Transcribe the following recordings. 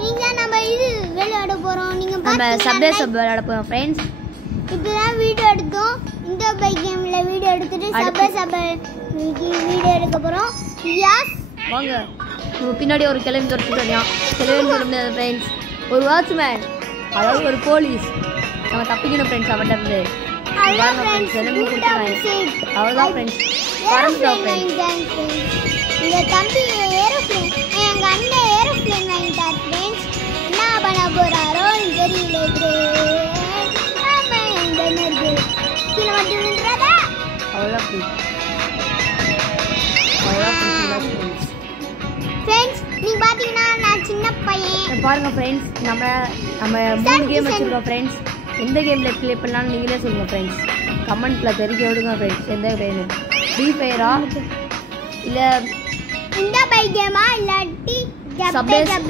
நீங்க நம்ம இது விளையாட போறோம். நீங்க நம்ம சப்வே விளையாட போறோம் फ्रेंड्स. இப்பதான் வீடியோ எடுத்தோம். இந்த பைக் கேம்ல வீடியோ எடுத்துட்டு சப்வே வீடியோ எடுக்க போறோம். எஸ் வாங்க. நம்ம பின்னாடி ஒரு கிளம்பி துரத்திட்டு வரோம். கிளம்பி சொல்ல முடியாது फ्रेंड्स. ஒரு வாட்ச்மேன் அதாவது ஒரு போலீஸ் நம்ம தப்பிக்கணும் फ्रेंड्स அவட்ட இருந்து. வாங்க फ्रेंड्स எல்லாம் கொடுத்துறாங்க. அவ்வளவுதான் फ्रेंड्स. பறந்துட்டோம் फ्रेंड्स. இந்த தம்பி ஏரோப்ளேன் எங்க அண்ணன் ஏரோப்ளேன் வாங்கிட்டார் फ्रेंड्स. என்ன பண்ண போறாரோ தெரியல फ्रेंड्स. ஆமா இந்த நர்து கீழ வந்து நின்றதா அவ்வளவுதான் फ्रेंड्स. फ्रेंड्स நீங்க பாத்தீங்கன்னா நான் சின்ன பையன். பாருங்க फ्रेंड्स நம்ம 3 கேம் வச்சிருக்கோம் फ्रेंड्स. எந்த கேம்ல ப்ளே பண்ணலாம்னு நீங்களே சொல்லுங்க फ्रेंड्स. கமெண்ட்ல தெரிஞ்ச விடுங்க फ्रेंड्स. எந்த கேம் ஃப்ரீ ஃபயரா இல்ல இந்த பைக் கேமா இல்லாட்டி சப்வே சாச்சா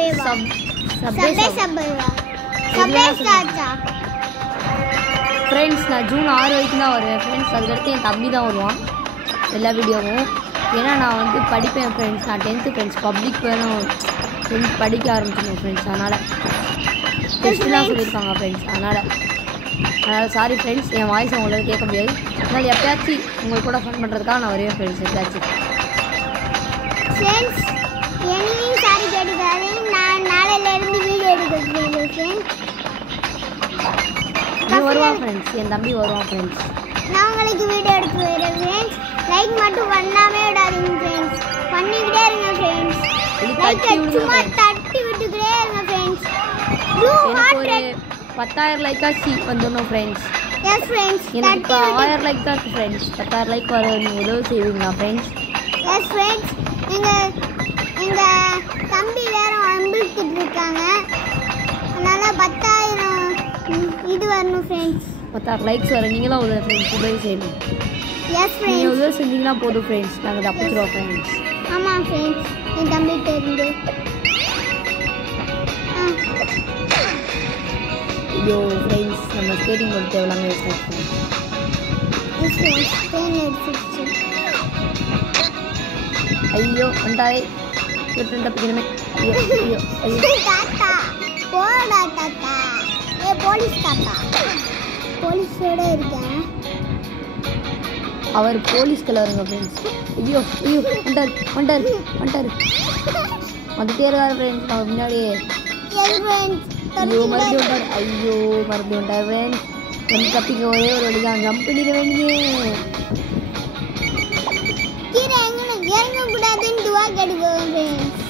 फ्रेंड्स. நான் ஜூன் 6 வரைக்கும் தான் வருவேன் फ्रेंड्स. அதுக்கடுத்து என் தம்பி தான் வருவான் எல்லா வீடியோவும். ஏன்னா நான் வந்து படிப்பேன் फ्रेंड्स. நான் 10th ஃப்ரெண்ட்ஸ் பப்ளிக் வேணும் படிக்க ஆரம்பிச்சிருந்தேன் ஃப்ரெண்ட்ஸ். அதனால் டெஸ்ட்லாம் சொல்லியிருக்காங்க ஃப்ரெண்ட்ஸ். அதனால் சாரி ஃப்ரெண்ட்ஸ் என் வாய்ஸ் உங்களுக்கு கேட்க முடியாது. அதனால் எப்பயாச்சும் உங்களுக்கு கூட ஃபன் பண்ணுறதுக்காக நான் வருவேன் ஃப்ரெண்ட்ஸ். எப்பயாச்சும் ஃப்ரெண்ட்ஸ் என்னையும் சாரி கேட்டுக்காரு. நான் நாளையிலேருந்து வீடியோ எடுக்கிறேன் ஃப்ரெண்ட்ஸ். நீ வருவான் ஃப்ரெண்ட்ஸ். என் தம்பி வருவான் ஃப்ரெண்ட்ஸ். நான் உங்களுக்கு வீடியோ எடுத்து வரேன் ஃப்ரெண்ட்ஸ். லைக் மட்டும் பண்ணாமே விடாதீங்க ஃப்ரெண்ட்ஸ். பண்ணிக்கிட்டே இருங்க ஃப்ரெண்ட்ஸ். லைக் சும்மா தட்டி விட்டுக்கிட்டே இருங்க ஃப்ரெண்ட்ஸ். ப்ளூ ஹார்ட் ரெட் 10,000 லைக்காச்சு வந்துடணும் ஃப்ரெண்ட்ஸ். S friends. எனக்கு இப்போ 1000 லைக் தான் இருக்குது ஃப்ரெண்ட்ஸ். 10,000 லைக் வர நீங்கள் உதவி செய்வீங்களா ஃப்ரெண்ட்ஸ்? S friends. எங்க தம்பி வேற அம்பிக்கிட்டு இருக்காங்க. அதனால 10,000 இது வரணும் ஃப்ரெண்ட்ஸ். 10,000 லைக்ஸ் வர நீங்களும் உதவி ஃப்ரெண்ட்ஸ் உதவி செய்யணும். S friends. நீங்கள் உதவி செஞ்சீங்கன்னா போதும் ஃப்ரெண்ட்ஸ். நாங்கள் தப்பிச்சிடுவோம் ஃப்ரெண்ட்ஸ். ஆமாம் ஃப்ரெண்ட்ஸ். என் தம்பிகிட்ட இருந்து ஐயோ ஃப்ரெண்ட்ஸ் நம்ம ஸ்கேட்டிங் போட்டு தேவையில்லாமல் யூஸ் பண்ணுறோம். S friends. ட்ரெயின் எடுத்துச்சு. ஐயோ வந்தாரே விட்டு தப்பிக்கணுமே. ஐயோ ஐயோ ஐயோ தாத்தா போடா தாத்தா. போலீஸ் தாத்தா போலீஸோட இருக்கேன். அவர் போலீஸ் கலருங்க ஃப்ரெண்ட்ஸ். ஐயோ ஐயோ வந்துட்டார் வந்துட்டே இருக்காரு ஃப்ரெண்ட்ஸ். அவர் முன்னாடியே ஐயோ மறுபடியும் வந்துட்டார். ஃப்ரெண்ட்ஸ் வந்து தப்பிக்க ஒரே ஒரு வழி தான். ஜம்ப் பண்ணிட வேண்டியே. கீழே இறங்க கூடாதுன்னு துவா கேட்டுக்கோங்க ஃப்ரெண்ட்ஸ்.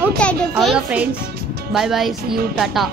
அவுட் ஆயிட்டு friends. Bye bye see you Tata.